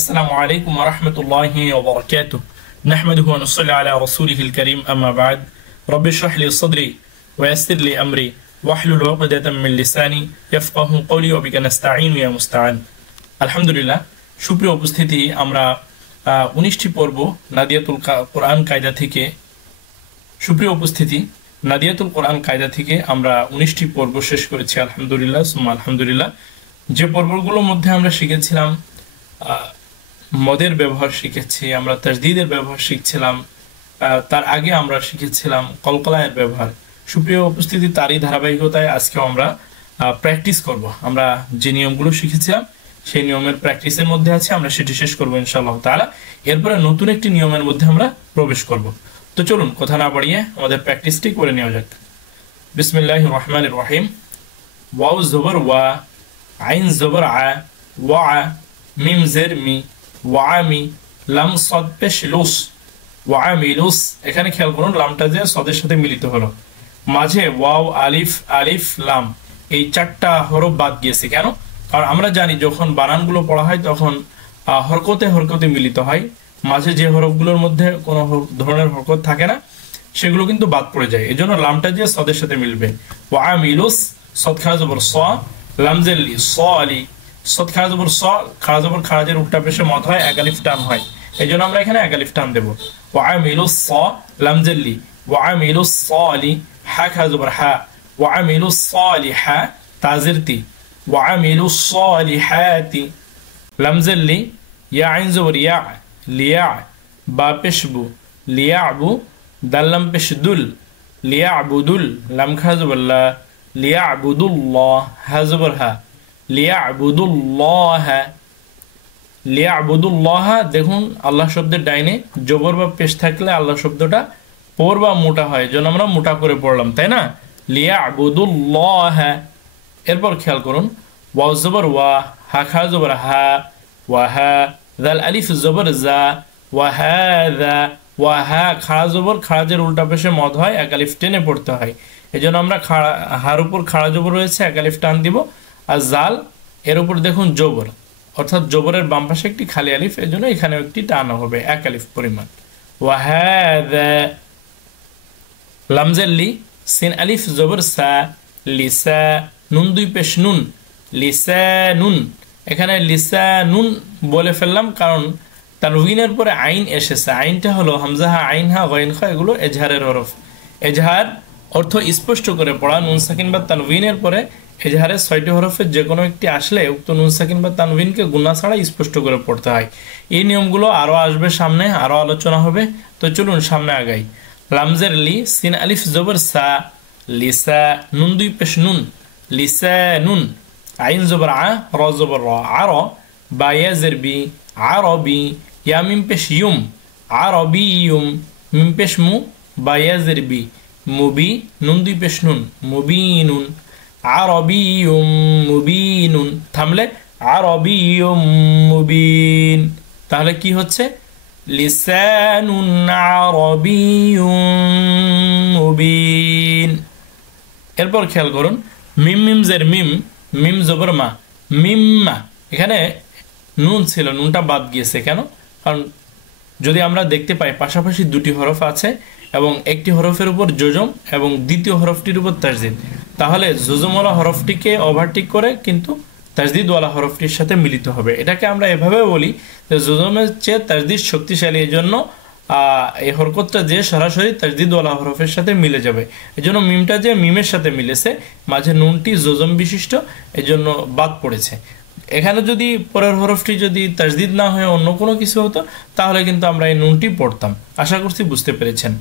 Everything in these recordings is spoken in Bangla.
আসসালামু আলাইকুম ওয়া রাহমাতুল্লাহি ওয়া বারাকাতুহু নাহমাদুহু ওয়া নুসাল্লি আলা রাসূলিহিল কারীম আম্মা বা'দ রব্বি ইশরাহ লি সাদরি ওয়া ইয়াসসির লি আমরি ওয়াহলুল উকদাতাম মিন লিসানি ইয়াফকাহু কওলি ওয়া বিকা নাস্তাঈনু ইয়া মুস্তাআন। আলহামদুলিল্লাহ, সুপ্রিয় উপস্থিতি, আমরা 19টি পর্ব নাদিয়াতুল কোরআন কায়দা থেকে আমরা 19টি পর্ব শেষ করেছি আলহামদুলিল্লাহ সুম্মা আলহামদুলিল্লাহ। যে পর্বগুলোর মধ্যে আমরা শিখেছিলাম মদের ব্যবহার শিখেছি, আমরা তাজদীদের ব্যবহার শিখছিলাম, তার আগে আমরা শিখেছিলাম কলকলায়ের ব্যবহার। সুপ্রিয় উপস্থিতি, তারই ধারাবাহিকতায় আজকেও আমরা প্র্যাকটিস করব। আমরা যে নিয়মগুলো শিখেছিলাম সেই নিয়মের প্র্যাকটিসের মধ্যে আছে, আমরা সেটি শেষ করবো ইনশাআল্লাহ তাআলা। এরপরে নতুন একটি নিয়মের মধ্যে আমরা প্রবেশ করব। তো চলুন কথা না বাড়িয়ে আমাদের প্র্যাকটিসটি করে নেওয়া যাক। বিসমিল্লাহির রহমানির রহিম। ওয়াও জবর ওয়া, আইন জবর আ, ওয়া, মিম জের মি, ওয়ামি, লাম সদ পেশ লুস, ওয়ামিলুস। এখানে খেয়াল করুন, লামটা যে সদের সাথে মিলিত হলো, মাঝে ওয়াও, আলিফ, আলিফ, লাম, এই চারটা হরফ বাদ গিয়েছে। কেন? কারণ আমরা জানি যখন বানানগুলো পড়া হয় তখন হরকতে হরকতে মিলিত হয়, মাঝে যে হরফগুলোর মধ্যে কোনো ধরনের হরকত থাকে না সেগুলো কিন্তু বাদ পড়ে যায়। এই জন্য লামটা যে সদের সাথে মিলবে। ওয়ামিলুস, সদ খাড়া জবর স, লামজেল্লি স আলি, সদ খাড়া জবর স, খাড়া জবর খারাজের উল্টা পেশে মত হয়, এক আলিফ টান হয়, এই জন্য আমরা এখানে এক আলিফ টান দেবো। ওয়ামিলুস স, লামজেল্লি, ওয়ামিলুস স আলি, হা খাড়া জবর হা, ওয়ামিলুস স আলি হা, তাজির তি, ওয়ামিলুস স আলি হাতি, লামজেল্লি, ইয়া আইন জবর ইয়া, লিয়া, বা পেশবু, লিয়াবু, দাল্লাম পেশ দুল, লিয়াবুদুল, লাম খাড়া জবর লা, লিয়াবুদুল্লাহ, হা জবর হা, লিয়াবুদুল্লাহ, লিয়াবুদুল্লাহ। দেখুন আল্লাহ শব্দের ডাইনে জবর বা পেশ থাকলে আল্লাহ শব্দটা পর বা মোটা হয়, জন্য আমরা মোটা করে পড়লাম, তাই না? লিয়াবুদুল্লাহ। এরপর খেয়াল করুন, ওয়াও জবর ওয়া, হা খা জবর হা, ওয়াহা, দাল আলিফ জবর জা, ওয়াহাদা, ওয়াহা, খাড়া জবর খারাজের উল্টা পেশে মদ হয়, এক আলিফ টেনে পড়তে হয়, এই জন্য আমরা হার উপর খাড়া জবর রয়েছে, এক আলিফ টান দিব। আর জাল, এর উপর দেখুন জবর, অর্থাৎ জবরের বাম পাশে একটি খালি আলিফ, এই জন্য এখানে একটি টান হবে, এক আলিফ পরিমাণ। ওয়াহাদা, লামজেল্লি, সিন আলিফ জবর সা, লিসা, নুন দুই পেশ নুন, লিসা নুন। এখানে লিসা নুন বলে ফেললাম কারণ তানউইনের পরে আইন এসেছে, আইনটা হলো হামজাহা, আইন হা, গইন খা, এগুলো এজহারের হরফ। এজহার অর্থ স্পষ্ট করে পড়া, নুন সাকিন বা তানউইনের পরে এজহারের 6টি হরফের যে কোনো একটি আসলে উক্ত নুন সাকিন বা তানউইনকে গুণা ছাড়া স্পষ্ট করে পড়তে হয়। এই নিয়মগুলো আরও আসবে সামনে, আরও আলোচনা হবে। তো চলুন সামনে আগাই। লামজের লি, সিন আলিফ জবর সা, লিসা, নুন দুই পেশ নুন, লিসা নুন, আইন জবর আ, র জবর র, আর, বা ইয়াজের বি, আরবি, ইয়া মিম পেশ ইউম, আরবিয়ুম, মিম পেশ মু, বা ইয়াজের বি, মুবি, নুন দুই পেশ নুন, মুবিনুন, আরবিয়ুম মুবিনুন। থামলে আরবিয়ুম মুবিন, তাহলে কি হচ্ছে? লিসানুন আরবিয়ুম মুবিন। এরপর খেয়াল করুন, মিম মিম জের মিম, মিম জবর মা, মিম্মা। এখানে নুন ছিল, নুনটা বাদ গিয়েছে কেন? কারণ যদি আমরা দেখতে পাই পাশাপাশি দুটি হরফ আছে এবং একটি হরফের উপর যোজম এবং দ্বিতীয় হরফটির উপর তাজদিদ, তাহলে যোজমওয়ালা হরফটিকে ওভারটেক করে কিন্তু তাজদিদওয়ালা হরফটির সাথে মিলিত হবে। এটাকে আমরা এভাবে বলি যে যোজমের চেয়ে তাজদিদ শক্তিশালী, এই জন্য এই হরকতটা যে সরাসরি তাজদিদওয়ালা হরফের সাথে মিলে যাবে। এই জন্য মিমটা যে মিমের সাথে মিলেছে, মাঝে নুনটি যোজম বিশিষ্ট, এই জন্য বাদ পড়েছে। এখানে যদি পরের হরফটি যদি তাজদিদ না হয়ে অন্য কোনো কিছু হতো তাহলে কিন্তু আমরা এই নুনটি পড়তাম। আশা করছি বুঝতে পেরেছেন।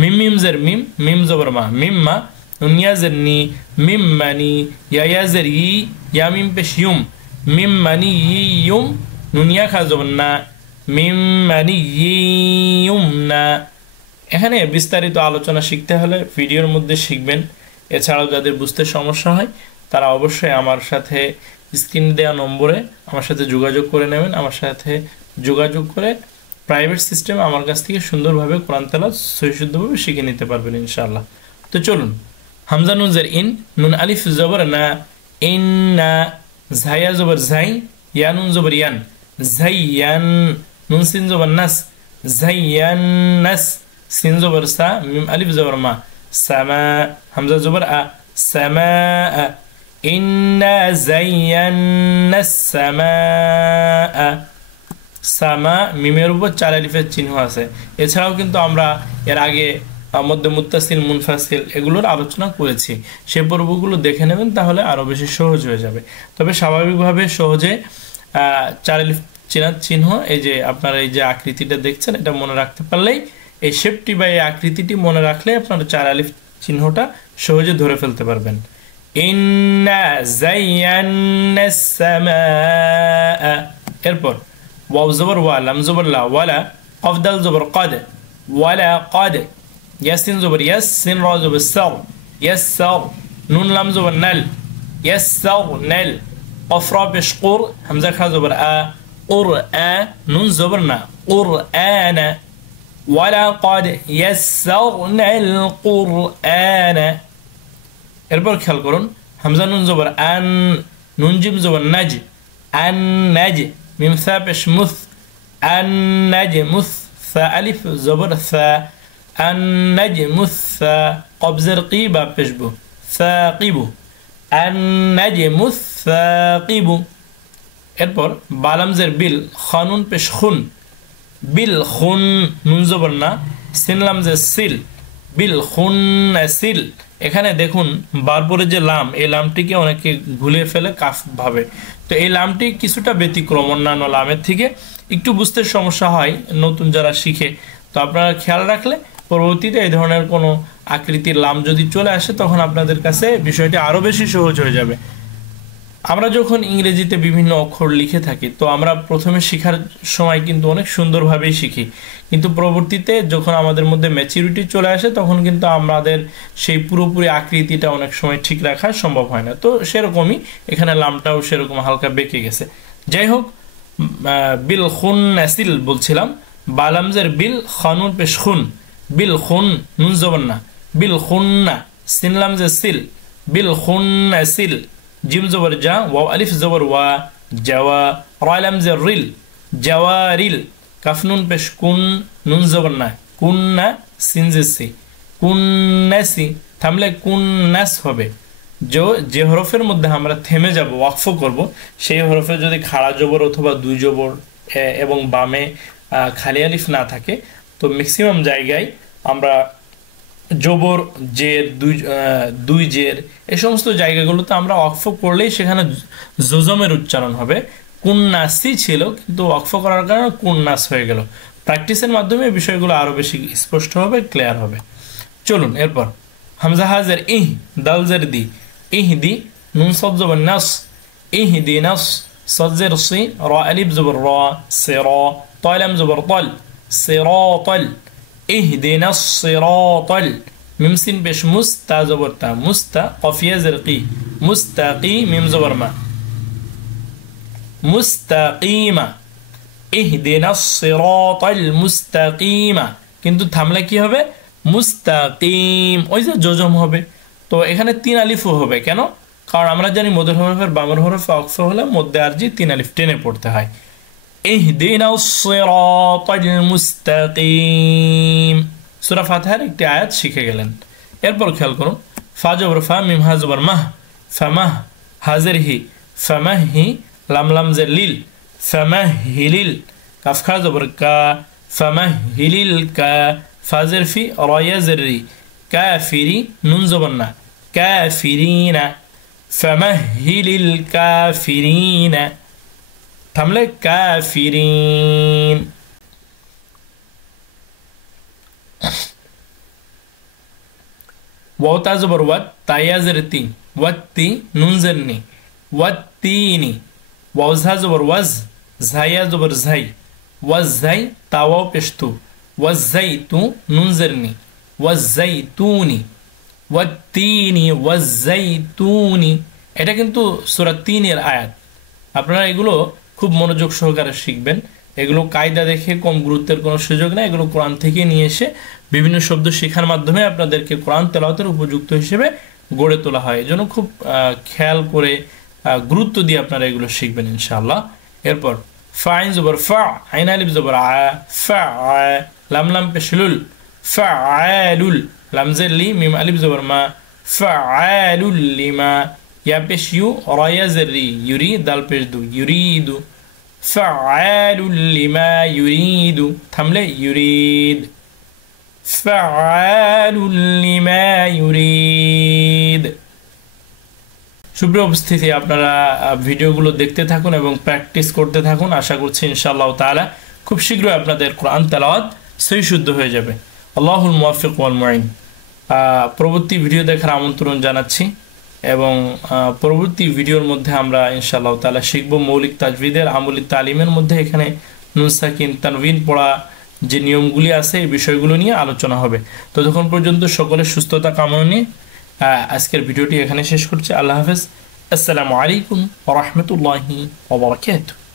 মিম মিম জের মিম, মিম জবর মা, মিম্মা, নুনিয়াজের নি, মিম মানি, ইয়াজের ই, ইয়া মিম পেশ ইউম, মিম মানি ইউম, নুনিয়া খা জবর না, মিম মানি ইউম না। এখানে বিস্তারিত আলোচনা শিখতে হলে ভিডিওর মধ্যে শিখবেন। এছাড়াও যাদের বুঝতে সমস্যা হয় তারা অবশ্যই আমার সাথে স্ক্রিন দেওয়া নম্বরে আমার সাথে যোগাযোগ করে নেবেন। আমার সাথে যোগাযোগ করে প্রাইভেট সিস্টেমে আমার কাছ থেকে সুন্দরভাবে কোরআন তেলাওয়াত সহিশুদ্ধভাবে শিখে নিতে পারবেন ইনশাআল্লাহ। তো চলুন, হামজা নুন জের ইন, নুন আলিফ জবর না, ইন না, ঝাইয়া জবর ঝাই, ইয়া নুন জবর ইয়ান, জাইয়ান নুন সিন জবর নাস জাইয়ান্নাস সিন জবর সা মিম আলিফ জবর মা সামা হামজা জবর আ সামা ইন্না জাইয়ান্নাস সামা সামা মিমের উপর 4 আলিফের চিহ্ন আছে। এছাড়াও কিন্তু আমরা এর আগে মধ্যে মুত্তাসিল মুনফাসিল এগুলোর আলোচনা করেছি, সেই পর্বগুলো দেখে নেবেন, তাহলে আরো বেশি সহজ হয়ে যাবে। তবে স্বাভাবিকভাবে সহজে 4 আলিফ চেনার চিহ্ন, এই যে আপনারা এই যে আকৃতিটা দেখছেন, এটা মনে রাখতে পারলেই, এই শেপটি বা এই আকৃতিটি মনে রাখলে আপনারা 4 আলিফ চিহ্নটা সহজে ধরে ফেলতে পারবেন। ইন্না জাইয়ান্নাস সামাআ, এরপর ওয়াও জবর ওয়া, লাম জবর লা, ওয়ালা, কফ দাল জবর কদ, ওয়ালা কদ, ইয়াসিন জবর ইয়াস, সিন রা জবর সাও, ইয়াসাও, নুন লাম জবর নাল, ইয়াসাও নাল, কফ রা পেশ কুর, হামজা খা জবর আ, কুর আ, নুন জবর না, কুর আনা, ওয়ালা কদ ইয়াসাউনাল কুরআনা। এরপর খেয়াল করুন, হামজা নুন জবর আন, নুন জিম জবর নাজ, আন নাজ, মিম সা পেশ মুস, আন নাজ মুস, সা আলিফ জবর সা, আন নাজ মুস সা, কবজের কি বা পেশ বু, সাকিবু, আন নাজ মুস সাকিবু। এরপর বালামজের বিল, খানুন পেশ খুন, বিল খুন, নুন জবর না, সিনলাম যে সিল, বিল খুন সিল। এখানে দেখুন বারপরে যে লাম, এই লামটিকে অনেকে ভুলে ফেলে কাফ ভাবে, তো এই লামটি কিছুটা ব্যতিক্রম অন্যান্য লামের থেকে, একটু বুঝতে সমস্যা হয় নতুন যারা শিখে। তো আপনারা খেয়াল রাখলে পরবর্তীতে এই ধরনের কোনো আকৃতির লাম যদি চলে আসে, তখন আপনাদের কাছে বিষয়টি আরো বেশি সহজ হয়ে যাবে। আমরা যখন ইংরেজিতে বিভিন্ন অক্ষর লিখে থাকি, তো আমরা প্রথমে শেখার সময় কিন্তু অনেক সুন্দরভাবেই শিখি, কিন্তু পরবর্তীতে যখন আমাদের মধ্যে ম্যাচুরিটি চলে আসে, তখন কিন্তু আমাদের সেই পুরোপুরি আকৃতিটা অনেক সময় ঠিক রাখা সম্ভব হয় না। তো সেরকমই এখানে লামটাও সেরকম হালকা বেঁকে গেছে। যাই হোক, বিল খুন নাসিল বলছিলাম, বালামজের বিল, খানুন পেশ খুন, বিল খুন, নুন জবর না, বিল খুন্না, সিনলাম যে সিল, বিল খুন নাসিল, জিম জবর জা, ওয়াও আলিফ জবর ওয়া, জাওয়া, রা লাম জের রিল, জাওয়ারিল, কাফ নুন পেশ কুন, নুন জবর না, কুন্না, সিন যে সি, কুন্নাসি, থামলে কুন্নাস হবে। যে হরফের মধ্যে আমরা থেমে যাব, ওয়াকফ করব, সেই হরফে যদি খাড়া জবর অথবা দুই জবর এবং বামে খালি আলিফ না থাকে, তো ম্যাক্সিমাম জায়গায় আমরা জবর, জের, দুই জের, এই সমস্ত জায়গাগুলোতে আমরা ওয়াকফ করলেই সেখানে জজমের উচ্চারণ হবে। কুন্নাসি ছিল, কিন্তু ওয়াকফ করার কারণে কুন্নাস হয়ে গেল। প্র্যাকটিসের মাধ্যমে এই বিষয়গুলো আরো বেশি স্পষ্ট হবে, ক্লিয়ার হবে। চলুন এরপর হামজা হাজের ইহ, দাল জের দি, ইহ দি, নুন সদ জবর নাস, ইহ দি নাস, সদ জের সি, রা আলিফ জবর রা, সিরা, তালাম জবর তাল, সিরাতাল, اهدنا الصراط، ميم سين بش مستا زبرتا، مستا قفيا زرقي، مستقي ميم زبر ما، مستقيمة، اهدنا الصراط المستقيم। কিন্তু থামলে কি হবে, মুস্তাকিম, ওই যে জজম হবে। তো এখানে 3 আলিফও হবে, কেন? কারণ আমরা জানি মধ্যের হরফের বামের হরফে ওয়াকফ হলে মধ্যে আরজি 3 আলিফ টেনে পড়তে হয়। ইহদিনা সিরাতাল মুস্তাকিম, সূরা ফাতিহার একটি আয়াত শিখে গেলেন। এরপর খেয়াল করুন, ফা জবর ফা, মিম হা জবর মাহ, ফামাহ, হাজের হি, ফামাহি, লাম লাম জের লিল, ফামাহিলিল, কাফ খা জবর কা, ফামাহিলিল কা, ফাজের ফি, রায়া জের রি, কাফিরি, নুন জবর না, কাফিরিনা, ফামাহিলিল কাফিরিনা, থামলে কাফিরিন। ওয়াও তা জবর ওয়াত, তাইয়া জের তি, ওয়াত্তি, নুন জের নি, ওয়াত্তিনি, ওয়াও ঝা জবর ওয়াজ, ঝাইয়া জবর ঝাই, ওয়াজ ঝাই, তাওয়াও পেশতু, ওয়াজ ঝাই তু, নুন জের নি, ওয়াজ ঝাই তুনি, ওয়াত্তিনি, ওয়াজ ঝাই তুনি। এটা কিন্তু সূরা 3 এর আয়াত। আপনারা এগুলো খুব মনোযোগ সহকারে শিখবেন, এগুলো কায়দা দেখে কম গুরুত্বের কোনো সুযোগ নেই, এগুলো কোরআন থেকে নিয়ে এসে বিভিন্ন শব্দ শেখার মাধ্যমে আপনাদেরকে কোরআন তেলাওয়াতের উপযুক্ত হিসেবে গড়ে তোলা হয়। এজন্য খুব খেয়াল করে গুরুত্ব দিয়ে আপনারা এগুলো শিখবেন ইনশাআল্লাহ। এরপর ফা আইন জবর ফা আইন আলিফ জবর আ ফা লাম লাম পেশলুল ফা আলুল লাম জের লি মিম আলিফ জবর মা ফা আলুল লিমা ইয়া পেশ ইউ রায়া জের রি ইউরি দাল পেশ দু ইউরিদু ফাআলুল লিমা ইউরিদু থামলে ইউরিদ ফাআলুল লিমা ইউরিদ। সুপ্রিয় উপস্থিতি, আপনারা ভিডিওগুলো দেখতে থাকুন এবং প্র্যাকটিস করতে থাকুন। আশা করছি ইনশাআল্লাহ তাআলা খুব শীঘ্রই আপনাদের কোরআন তেলাওয়াত সহি শুদ্ধ হয়ে যাবে। আল্লাহুল মুওয়াফিক ওয়াল মুঈন। পরবর্তী ভিডিও দেখার আমন্ত্রণ জানাচ্ছি এবং পরবর্তী ভিডিওর মধ্যে আমরা ইনশাআল্লাহ তাআলা শিখব মৌলিক তাজবিদের আমলি তালিমের মধ্যে এখানে নুন সাকিন তানবিন পড়া যে নিয়মগুলি আছে এই বিষয়গুলো নিয়ে আলোচনা হবে। ততক্ষণ পর্যন্ত সকলের সুস্থতা কামনা নিয়ে আজকের ভিডিওটি এখানে শেষ করছি। আল্লাহ হাফেজ। আসসালামু আলাইকুম ওয়া রাহমাতুল্লাহি ওয়া বারাকাতুহু।